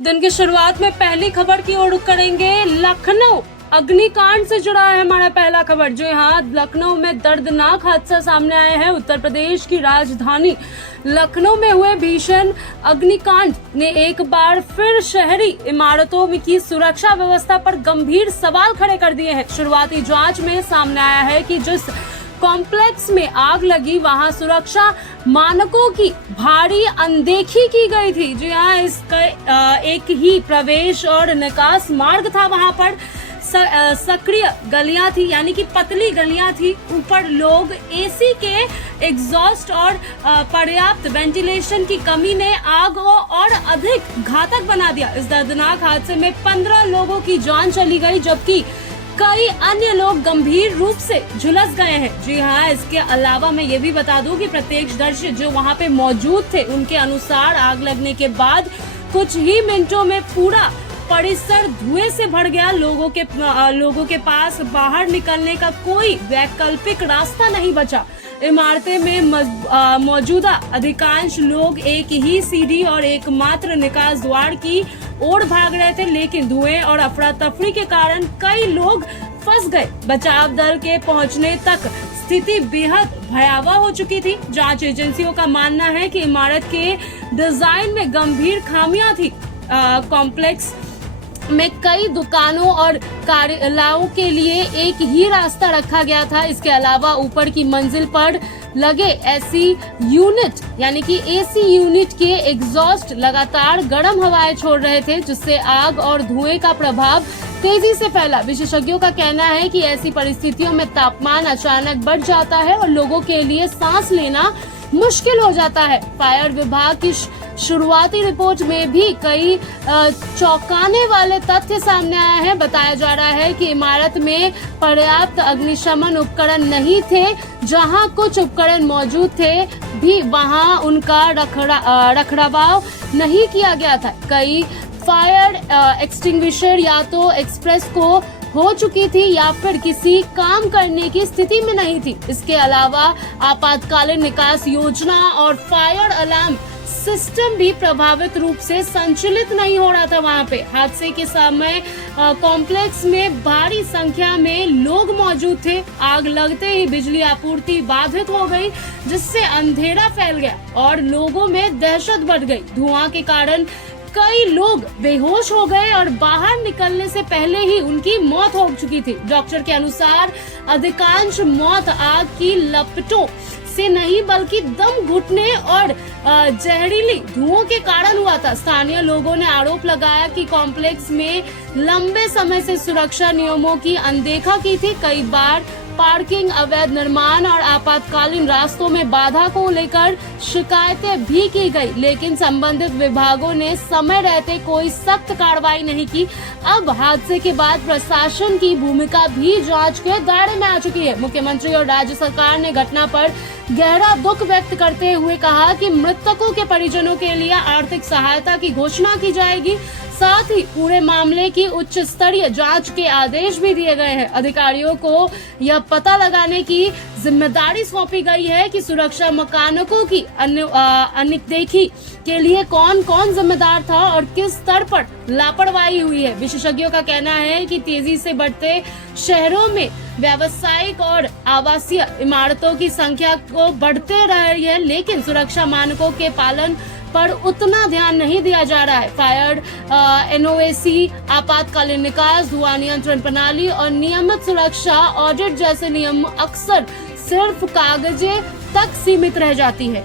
दिन की शुरुआत में पहली खबर की ओर रुख करेंगे। लखनऊ अग्निकांड से जुड़ा है हमारा पहला खबर। जी हाँ, लखनऊ में दर्दनाक हादसा सामने आया है। उत्तर प्रदेश की राजधानी लखनऊ में हुए भीषण अग्निकांड ने एक बार फिर शहरी इमारतों की सुरक्षा व्यवस्था पर गंभीर सवाल खड़े कर दिए हैं। शुरुआती जांच में सामने आया है कि जिस कॉम्प्लेक्स में आग लगी वहां सुरक्षा मानकों की भारी अनदेखी की गई थी। जी हाँ, इसका एक ही प्रवेश और निकास मार्ग था। वहां पर सक्रिय गलियां थी, यानी कि पतली गलियां थी। ऊपर लोग एसी के एग्जॉस्ट और पर्याप्त वेंटिलेशन की कमी ने आग को और अधिक घातक बना दिया। इस दर्दनाक हादसे में 15 लोगों की जान चली गई, जबकि कई अन्य लोग गंभीर रूप से झुलस गए हैं। जी हाँ, इसके अलावा मैं ये भी बता दूं कि प्रत्यक्षदर्शी जो वहाँ पे मौजूद थे, उनके अनुसार आग लगने के बाद कुछ ही मिनटों में पूरा परिसर धुएं से भर गया। लोगों के पास बाहर निकलने का कोई वैकल्पिक रास्ता नहीं बचा। इमारतें में मौजूदा अधिकांश लोग एक ही सीढ़ी और एकमात्र निकास द्वार की ओर भाग रहे थे, लेकिन धुएं और अफरा तफरी के कारण कई लोग फंस गए। बचाव दल के पहुंचने तक स्थिति बेहद भयावह हो चुकी थी। जांच एजेंसियों का मानना है कि इमारत के डिजाइन में गंभीर खामियां थी। कॉम्प्लेक्स में कई दुकानों और कार्यालयों के लिए एक ही रास्ता रखा गया था। इसके अलावा ऊपर की मंजिल पर लगे एसी यूनिट, यानी कि एसी यूनिट के एग्जॉस्ट लगातार गर्म हवाएं छोड़ रहे थे, जिससे आग और धुएं का प्रभाव तेजी से फैला। विशेषज्ञों का कहना है कि ऐसी परिस्थितियों में तापमान अचानक बढ़ जाता है और लोगों के लिए सांस लेना मुश्किल हो जाता है। फायर विभाग की शुरुआती रिपोर्ट में भी कई चौंकाने वाले तथ्य सामने आए हैं। बताया जा रहा है कि इमारत में पर्याप्त अग्निशमन उपकरण नहीं थे। जहां कुछ उपकरण मौजूद थे भी वहां उनका रखरखाव नहीं किया गया था। कई फायर एक्सटिंग्विशर या तो एक्सप्रेस को हो चुकी थी या फिर किसी काम करने की स्थिति में नहीं थी। इसके अलावा आपातकालीन निकास योजना और फायर अलार्म सिस्टम भी प्रभावित रूप से संचालित नहीं हो रहा था। वहां पे हादसे के समय कॉम्प्लेक्स में भारी संख्या में लोग मौजूद थे। आग लगते ही बिजली आपूर्ति बाधित हो गई, जिससे अंधेरा फैल गया और लोगों में दहशत बढ़ गई। धुआं के कारण कई लोग बेहोश हो गए और बाहर निकलने से पहले ही उनकी मौत हो चुकी थी। डॉक्टर के अनुसार अधिकांश मौत आग की लपटों से नहीं बल्कि दम घुटने और जहरीली धुओं के कारण हुआ था। स्थानीय लोगों ने आरोप लगाया कि कॉम्प्लेक्स में लंबे समय से सुरक्षा नियमों की अनदेखा की थी। कई बार पार्किंग, अवैध निर्माण और आपातकालीन रास्तों में बाधा को लेकर शिकायतें भी की गई, लेकिन संबंधित विभागों ने समय रहते कोई सख्त कार्रवाई नहीं की। अब हादसे के बाद प्रशासन की भूमिका भी जांच के दायरे में आ चुकी है। मुख्यमंत्री और राज्य सरकार ने घटना पर गहरा दुख व्यक्त करते हुए कहा कि मृतकों के परिजनों के लिए आर्थिक सहायता की घोषणा की जाएगी। साथ ही पूरे मामले की उच्च स्तरीय जांच के आदेश भी दिए गए हैं। अधिकारियों को यह पता लगाने की जिम्मेदारी सौंपी गई है कि सुरक्षा मानकों की अनदेखी के लिए कौन कौन जिम्मेदार था और किस स्तर पर लापरवाही हुई है। विशेषज्ञों का कहना है कि तेजी से बढ़ते शहरों में व्यावसायिक और आवासीय इमारतों की संख्या को बढ़ते रही है, लेकिन सुरक्षा मानकों के पालन पर उतना ध्यान नहीं दिया जा रहा है। फायर एनओएसी, आपातकालीन निकास, धुआं नियंत्रण प्रणाली और नियमित सुरक्षा ऑडिट जैसे नियम अक्सर सिर्फ कागजे तक सीमित रह जाती है।